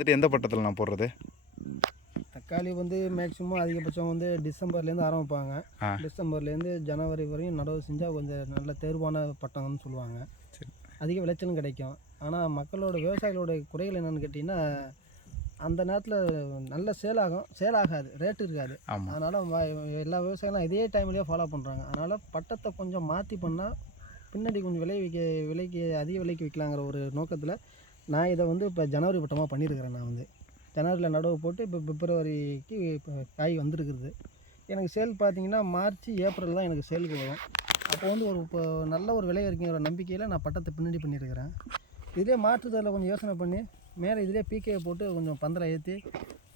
வந்துட்டு எந்த பட்டத்தில் நான் போடுறது? தக்காளி வந்து மேக்ஸிமம் அதிகபட்சம் வந்து டிசம்பர்லேருந்து ஆரம்பிப்பாங்க. ஆ டிசம்பர்லேருந்து ஜனவரி வரையும் நடவு செஞ்சால் கொஞ்சம் நல்ல தேர்வான பட்டம்னு சொல்லுவாங்க. சரி. அதிக விளைச்சலும் கிடைக்கும். ஆனால் மக்களோட விவசாயிகளோட குறைகள் என்னென்னு கேட்டிங்கன்னா, அந்த நேரத்தில் நல்ல சேல் ஆகாது, ரேட்டு இருக்காது. ஆமாம். அதனால் எல்லா விவசாயிகளும் இதே டைம்லேயே ஃபாலோ பண்ணுறாங்க. அதனால் பட்டத்தை கொஞ்சம் மாற்றி பண்ணால் பின்னாடி கொஞ்சம் விலைக்கு அதிக விலைக்கு விற்கலாங்கிற ஒரு நோக்கத்தில் நான் இதை வந்து இப்போ ஜனவரி பட்டமாக பண்ணியிருக்கிறேன். நான் வந்து ஜனவரியில் நடவு போட்டு இப்போ பிப்ரவரிக்கு இப்போ காய் வந்துருக்குது. எனக்கு சேல் பார்த்திங்கன்னா மார்ச் ஏப்ரல் தான் எனக்கு சேலுக்கு வரும். அப்போ வந்து இப்போ நல்ல ஒரு விலை இருக்குங்கிற நம்பிக்கையில் நான் பட்டத்தை பின்னாடி பண்ணியிருக்கிறேன். இதிலே மாற்றுதலில் கொஞ்சம் யோசனை பண்ணி மேலே இதிலே பீக்கையை போட்டு கொஞ்சம் பந்தலை ஏற்றி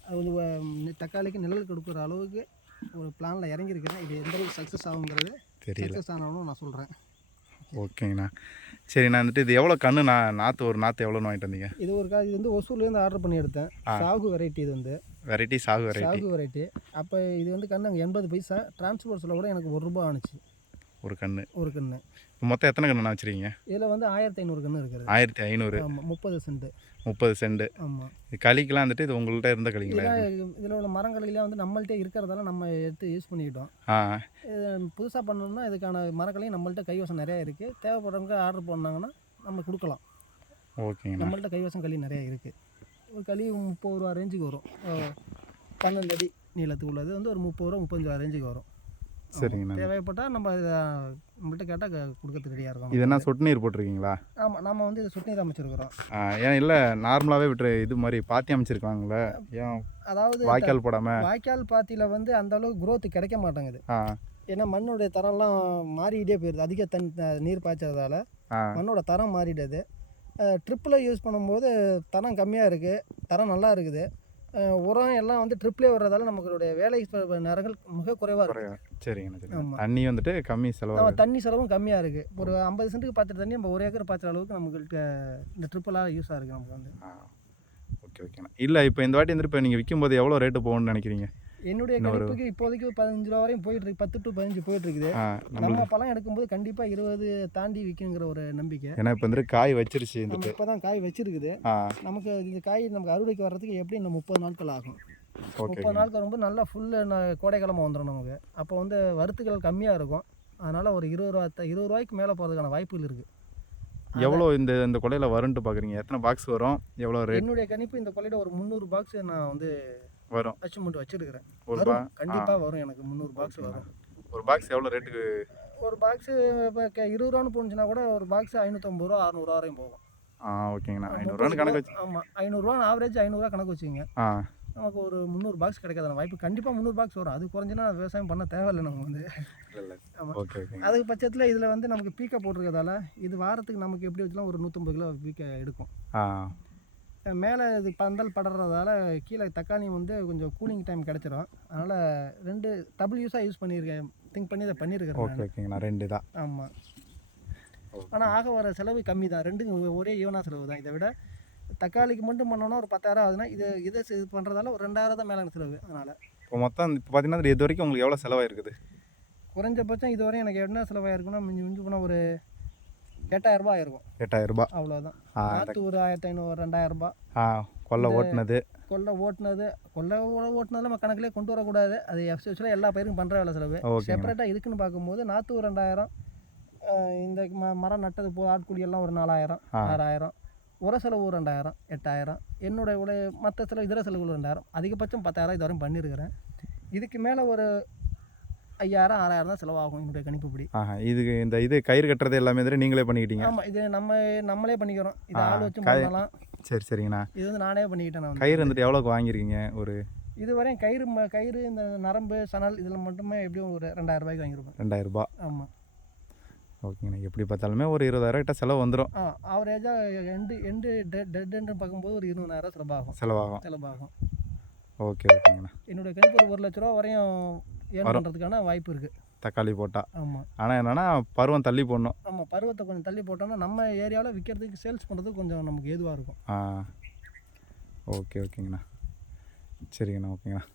அது கொஞ்சம் தக்காளிக்கு நிழல் கொடுக்குற அளவுக்கு ஒரு பிளானில் இறங்கியிருக்கிறேன். இது எந்த அளவுக்கு சக்ஸஸ் ஆகுங்கிறது சக்ஸஸ் ஆனாலும் நான் சொல்கிறேன். ஓகேங்கண்ணா. சரி, நான் வந்துட்டு இது எவ்வளோ கன்று நாற்று எவ்வளோன்னு வாங்கிட்டு வந்தீங்க? இது இது வந்து ஒசூர்லேருந்து ஆர்டர் பண்ணி எடுத்தேன். சாகு வெரைட்டி. இது வந்து சாகு வெரைட்டி. அப்போ இது வந்து கன்று அங்கே 80 பைசா. டிரான்ஸ்போர்ட் செலவு கூட எனக்கு ₹1 ஆணுச்சு ஒரு கன்று. இப்போ மொத்தம் எத்தனை கன்று வச்சுருக்கீங்க? இதில் வந்து 1500 கன்று இருக்குது. 1500. ஆமாம், 30 சென்ட். 30 சென்ட். ஆமாம். களிக்கெலாம் வந்துட்டு இது உங்கள்கிட்ட இருந்த களிங்களா? இதில் உள்ள மரங்களிலாம் வந்து நம்மள்கிட்ட இருக்கிறதால நம்ம எடுத்து யூஸ் பண்ணிக்கிட்டோம். புதுசாக பண்ணணும்னா இதுக்கான மரக்களையும் நம்மள்கிட்ட கைவசம் நிறையா இருக்குது. தேவைப்படுறவங்க ஆர்டர் பண்ணாங்கன்னா நம்ம கொடுக்கலாம். ஓகேங்க. நம்மள்கிட்ட கைவசம் களி நிறையா இருக்குது. ஒரு களி ₹30 ரேஞ்சுக்கு வரும். 12 அடி நீளத்துக்கு உள்ளது வந்து ஒரு ₹30 ₹35 ரேஞ்சுக்கு வரும். சரிங்கண்ணா. தேவைப்பட்டால் நம்ம இதை நம்மள்கிட்ட கேட்டால் கொடுக்கறதுக்கு ரெடியாக இருக்கும். இது என்ன சொட்டு நீர் போட்டிருக்கீங்களா? ஆமாம், நம்ம வந்து இது சொட்டு நீர் அமைச்சிருக்கிறோம். ஏன் இல்லை நார்மலாகவே விட்டு இது மாதிரி பாத்தி அமைச்சிருக்காங்களே, ஏன் அதாவது வாய்க்கால் போடாமல்? வாய்க்கால் பாத்தியில் வந்து அந்தளவுக்கு குரோத்து கிடைக்க மாட்டேங்குது. ஏன்னா மண்ணுடைய தரம்லாம் மாறிக்கிட்டே போயிடுது. அதிக நீர் பாய்ச்சறதால மண்ணோட தரம் மாறிடுது. ட்ரிப்பில் யூஸ் பண்ணும்போது தரம் கம்மியாக இருக்குது, தரம் நல்லா இருக்குது. உரம் எல்லாம் வந்து ட்ரிப்லேயே வர்றதால நமக்குடைய வேலை நேரங்கள் மிக குறைவாக இருக்குது. சரிங்கண்ணா. தண்ணி வந்துட்டு கம்மி செலவு. தண்ணி செலவும் கம்மியாக இருக்குது. ஒரு 50 சென்ட்டுக்கு பாய்ச்சற தண்ணி நம்ம 1 ஏக்கர் பாய்ச்சற அளவுக்கு நம்மளுக்கு இந்த ட்ரிப்பெல்லாம் யூஸாக இருக்குது நமக்கு வந்து. ஓகேண்ணா. இல்லை இப்போ இந்த வாட்டி வந்துட்டு இப்போ நீங்கள் விற்கும்போது எவ்வளோ ரேட்டு போகணும்னு நினைக்கிறீங்க? என்னுடைய கணிப்புக்கு இப்போதைக்கு ₹15 வரையும் போயிட்டுருக்கு. 10 to 15 போயிட்டுருக்குது. நம்ம பழம் எடுக்கும்போது கண்டிப்பாக 20 தாண்டி விற்குங்கிற ஒரு நம்பிக்கை. ஏன்னா இப்போ வந்துட்டு காய் வச்சிருச்சு. இப்போ தான் காய் வச்சிருக்குது. நமக்கு இந்த காய் நமக்கு அறுவடைக்கு வர்றதுக்கு எப்படி இன்னும் 30 நாட்கள் ஆகும். 30 நாட்கள் வரும்போது நல்லா ஃபுல்லு கோடைக்காலமாக வந்துடும் நமக்கு. அப்போ வந்து வறுத்துக்கள் கம்மியாக இருக்கும். அதனால் ஒரு ₹20 மேலே போகிறதுக்கான வாய்ப்புகள் இருக்குது. எவ்வளோ இந்த கொலையில் வரும்ன்ட்டு பார்க்குறீங்க? எத்தனை பாக்ஸ் வரும், எவ்வளோ ரேட்? என்னுடைய கணிப்பு இந்த கொலையில் ஒரு 300 பாக்ஸ் நான் வந்து வரும் அச்சீவ்மெண்ட் வச்சிருக்கிறேன். கண்டிப்பாக வரும். எனக்கு 300 பாக்ஸ் வரும். ஒரு பாக்ஸ் எவ்வளோ ரேட்டுக்கு? ஒரு பாக்ஸு இப்போ ₹20 போணுச்சுன்னா கூட ஒரு பாக்ஸ் ₹550 ₹600 வரையும் போகும். ஓகேங்கண்ணா. ₹500 கணக்கு வச்சு. ஆமாம், ₹500 ஆவரேஜ் ₹500 கணக்கு வச்சுங்க. நமக்கு ஒரு 300 பாக்ஸ் கிடைக்காத வாய்ப்பு கண்டிப்பாக 300 பாக்ஸ் வரும். அது குறைஞ்சினா விவசாயம் பண்ண தேவையில்லை நம்ம வந்து. ஆமாம். அதுக்கு பட்சத்தில் இதில் வந்து நமக்கு பீக்கை போட்டிருக்கிறதால இது வாரத்துக்கு நமக்கு எப்படி வச்சுலாம் ஒரு 150 கிலோ பீக்கை எடுக்கும். மேலே இது பந்தல் படுறதால கீழே தக்காளி வந்து கொஞ்சம் கூலிங் டைம் கிடச்சிடும். அதனால் 2 டபுள் யூஸாக யூஸ் பண்ணியிருக்கேன். திங்க் பண்ணி இதை பண்ணியிருக்கிறேன். ஓகேங்கண்ணா. 2 தான். ஆமாம். ஆனால் ஆக வர செலவு கம்மி தான். 2 ஒரே ஈவனாக செலவு தான். இதை விட தக்காளிக்கு மட்டும் பண்ணோன்னா ஒரு 10,000 ஆகுதுன்னா இதை இது பண்ணுறதால ஒரு 2,000 தான் மேலே செலவு. அதனால் இப்போ மொத்தம் இப்போ பார்த்தீங்கன்னா இது வரைக்கும் உங்களுக்கு எவ்வளோ செலவாயிருக்குது? குறைஞ்சபட்சம் இதுவரையும் எனக்கு என்ன செலவாயிருக்குன்னா மிஞ்சி போனால் ஒரு ₹8,000 ஆயிருக்கும். ₹8,000 அவ்வளோதான். நாற்று ஒரு 1500 ₹2,000. கொல்லை ஓட்டுனது நம்ம கணக்கிலே கொண்டு வரக்கூடாது. அது எஃப்சியூஸ்ல எல்லா பயிருக்கும் பண்ணுற வேலை செலவு. செப்பரேட்டாக இதுக்குன்னு பார்க்கும்போது நாற்று ஒரு 2,000, இந்த மரம் நட்டது ஆட்கூலி எல்லாம் ஒரு 4,000 6,000, உர செலவு ஒரு 2,000 8,000, என்னுடைய மற்ற செலவு இதர செலவுகள் 2,000, அதிகபட்சம் 10,000 இது வரையும் பண்ணியிருக்கிறேன். இதுக்கு மேலே ஒரு 5,000 6,000 தான் செலவாகும் என்னுடைய கணிப்புப்படி. இது கயிறு கட்டுறது எல்லாமே நீங்களே பண்ணிக்கிட்டீங்க? ஆமாம், இது நம்மளே பண்ணிக்கிறோம். இது ஆள் வச்சு பண்ணலாம். சரிங்கண்ணா. இது வந்து நானே பண்ணிக்கிட்டேன். நான் கயிறு வந்துட்டு எவ்வளோக்கு வாங்கியிருக்கீங்க? ஒரு இதுவரையும் கயிறு இந்த நரம்பு சணல் இதில் மட்டுமே எப்படியும் ஒரு ₹2,000 வாங்கியிருப்பேன். ₹2,000. ஆமாம். ஓகேங்கண்ணா. எப்படி பார்த்தாலுமே ஒரு 20,000 கிட்ட செலவு வந்துடும். ஆவரேஜாக டெட் பார்க்கும்போது ஒரு ₹20,000 செலவாகும். ஓகேங்கண்ணா. என்னுடைய கணிப்பு ஒரு ₹1,00,000 வரையும் ஏர்ன் பண்ணுறதுக்கான வாய்ப்பு இருக்குது தக்காளி போட்டால். ஆமாம். ஆனால் என்னென்னா பருவம் தள்ளி போடணும். ஆமாம், பருவத்தை கொஞ்சம் தள்ளி போட்டோம்னா நம்ம ஏரியாவில் விற்கிறதுக்கு சேல்ஸ் பண்ணுறதுக்கு கொஞ்சம் நமக்கு ஏதுவாக இருக்கும். ஓகேங்கண்ணா. சரிங்கண்ணா. ஓகேங்கண்ணா.